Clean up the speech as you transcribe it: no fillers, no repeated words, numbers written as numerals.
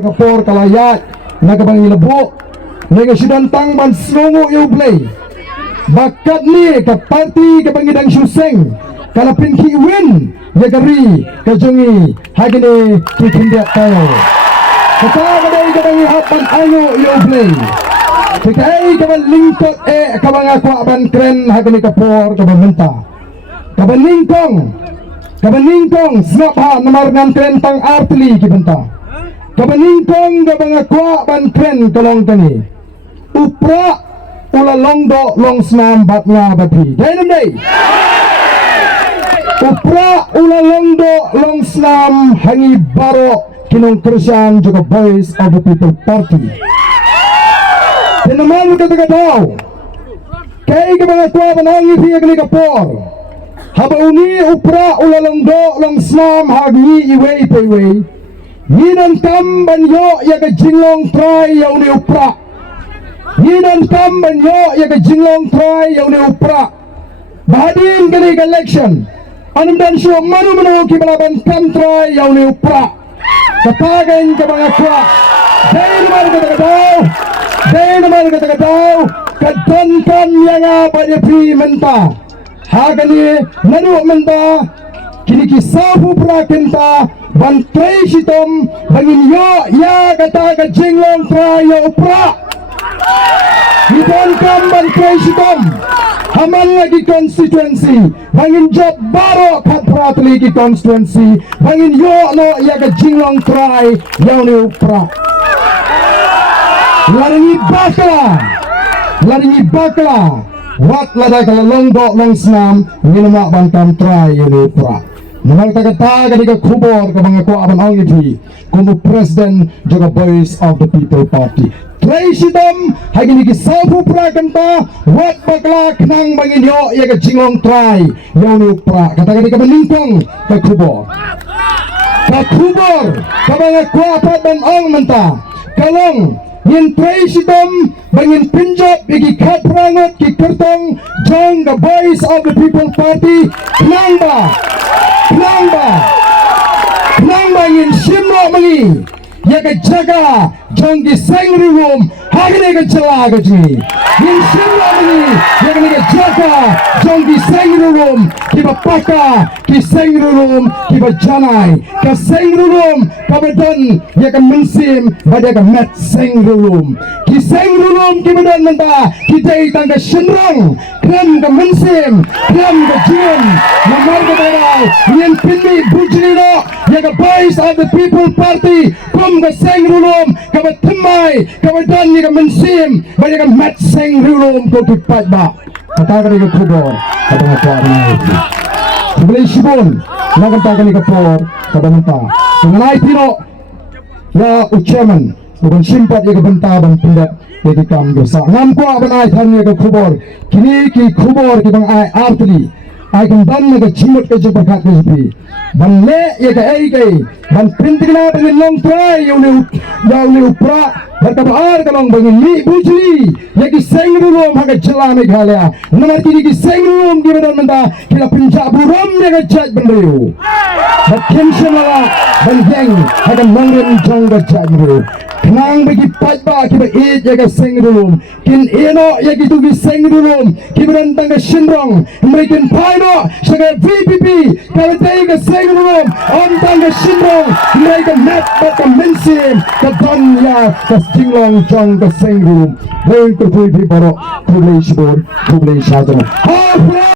kapor kalayat nagabangilabu negosidantang ban slungu yublay bakat ni ke parti ke bangidang suseng kalau pinki win ya gari kajungi hagini kitindiak tayo kata kadai kabangi hapan ayo yublay kikai kaban lingkot kabang aku aban keren hagini kapor kaban menta kaban ningkong snapha namarngan keren tang artli kibenta kabaningkong gabangakwa ban kren kalong kani upra ula longdoh longsnam batnya bati dainam dai upra ula longdoh longsnam hangi baro kinong kerjaan juga Voice of the People Party tenaman kata daw kay gabangakwa ban hangi piyag ni kapor haba uni upra ula longdoh longsnam hagi iway payway Yinan kam banyo ya ke jinglong try ya uni upra. Yinan kam banyo ya ke jinglong try ya uni upra. Bahadin kini election. Anum dan syuk manu ki balaban kam try ya uni upra. Katagan ke mga kwa. Day naman kata daw. Kadon kam yang apa dia pi menta. Hagani manu menta. Kini kisah upra kenta. Ban tray sitom bangin yo ya kata ka jinglong try yo upra idon kam ban tray sitom haman lagi constituency bangin job baro kat pratli ki constituency bangin yo no ya ka jinglong try yo ni upra laringi bakla wat lada kala longdoh longsnam minuma ban kam try yo ni upra Namal kata ketika kubur ke mengaku aban angiti kumu presiden juga Voice of the People Party. Tray sitam hagi ni kisabu prakanta wat bakla kenang bangin yo ya ke jingong try yo ni upra kata ketika meningkong ke kubur ke mengaku apa dan ang menta kalong yin tray sitam bangin pynjop iki kat perangot ki kertong jong the Voice of the People Party kenang yin simro mangi ya ke jaga jong ki sengri room hagine ke jala gajni yin simro mangi ya ke jaga jong ki sengri room ki bapaka ki sengri room ki bajanai ke sengri room ka badan ya ke mensim bada ke met sengri room ki sengri room ki badan menta ki dai tangga shenrang krem ke mensim krem ke jin namar ke darau yin pinni bujni no ya ke Voice of the People Party kum ke sengri room ka batemai ka badan ni ke mensim bada ke met sengri room ko kipat ba kata ke kubur kata ngapa ni boleh sibun nak kata ke kapor kata menta mengenai tiro ya ucaman bukan simpat ya ke benta bang pindat ya ke kam dosa ngam ko abanai than ya ke kubur kini ki kubur ki bang ai artli ai kan dan ke jimut ke jebakat ke jipi ban le ya ke ai ke ban pintina bang long try ya uni upra berkabar kalong bangin ni bujli ya ki sengrum ha ke jela meghalaya nomor kini ki sengrum di badan menta kila Punjab rom ya ke jaj bendeu attention la ban geng ha ke mangren jong ke jaj bendeu kenang bagi patba ki ba e ya ke sengrum kin eno ya ki tu ki sengrum ki badan tang ke shinrong mereka paino sebagai VPP kalau tay ke sengrum on tang ke shinrong mereka net ke mensim ke dunya ke jinglong jong ke sengrum lain ke VPP baru kublai shibon kublai shajana